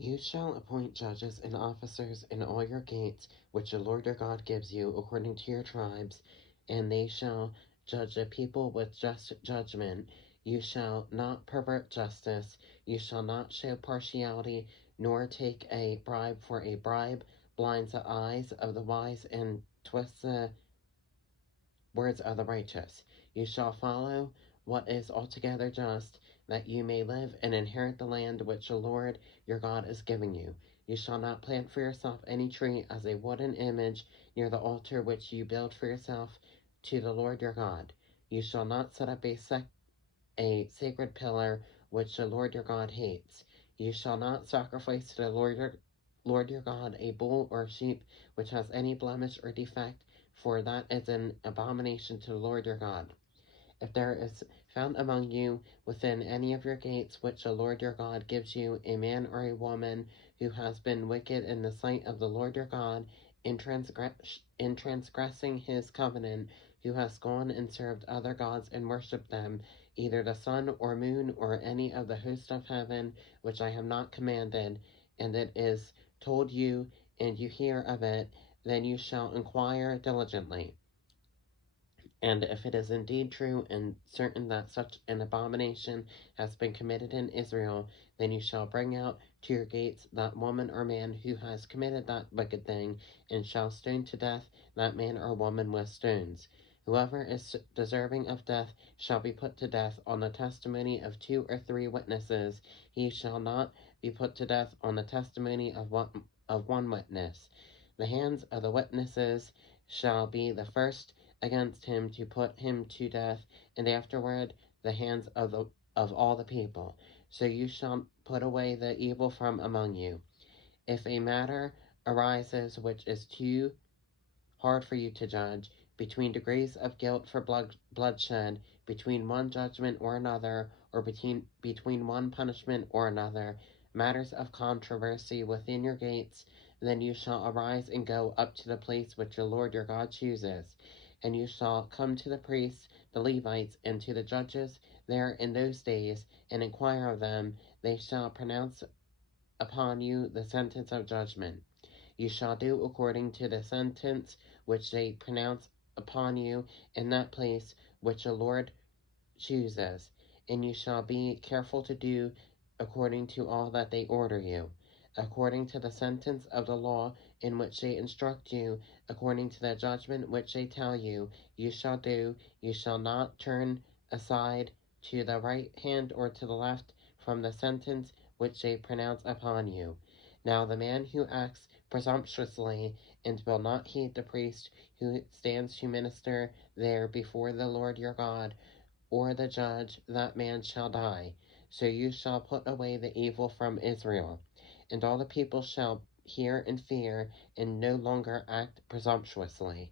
You shall appoint judges and officers in all your gates, which the Lord your God gives you, according to your tribes, and they shall judge the people with just judgment. You shall not pervert justice. You shall not show partiality, nor take a bribe, for a bribe blinds the eyes of the wise and twists the words of the righteous. You shall follow what is altogether just, that you may live and inherit the land which the Lord your God is giving you. You shall not plant for yourself any tree as a wooden image near the altar which you build for yourself to the Lord your God. You shall not set up a sacred pillar which the Lord your God hates. You shall not sacrifice to the Lord your God a bull or sheep which has any blemish or defect, for that is an abomination to the Lord your God. If there is found among you within any of your gates which the Lord your God gives you a man or a woman who has been wicked in the sight of the Lord your God in transgressing his covenant, who has gone and served other gods and worshipped them, either the sun or moon or any of the host of heaven, which I have not commanded, and it is told you, and you hear of it, then you shall inquire diligently. And if it is indeed true and certain that such an abomination has been committed in Israel, then you shall bring out to your gates that woman or man who has committed that wicked thing, and shall stone to death that man or woman with stones. Whoever is deserving of death shall be put to death on the testimony of 2 or 3 witnesses. He shall not be put to death on the testimony of one witness. The hands of the witnesses shall be the first against him to put him to death, and afterward the hands of all the people. So you shall put away the evil from among you. If a matter arises which is too hard for you to judge, between degrees of guilt for bloodshed, between one judgment or another, or between one punishment or another, matters of controversy within your gates, then you shall arise and go up to the place which the Lord your God chooses. And you shall come to the priests, the Levites, and to the judges there in those days, and inquire of them. They shall pronounce upon you the sentence of judgment. You shall do according to the sentence which they pronounce upon you in that place which the Lord chooses, and you shall be careful to do according to all that they order you, according to the sentence of the law in which they instruct you, according to the judgment which they tell you, you shall do. You shall not turn aside to the right hand or to the left from the sentence which they pronounce upon you. Now the man who acts presumptuously and will not heed the priest who stands to minister there before the Lord your God, or the judge, that man shall die. So you shall put away the evil from Israel. And all the people shall hear and fear, and no longer act presumptuously.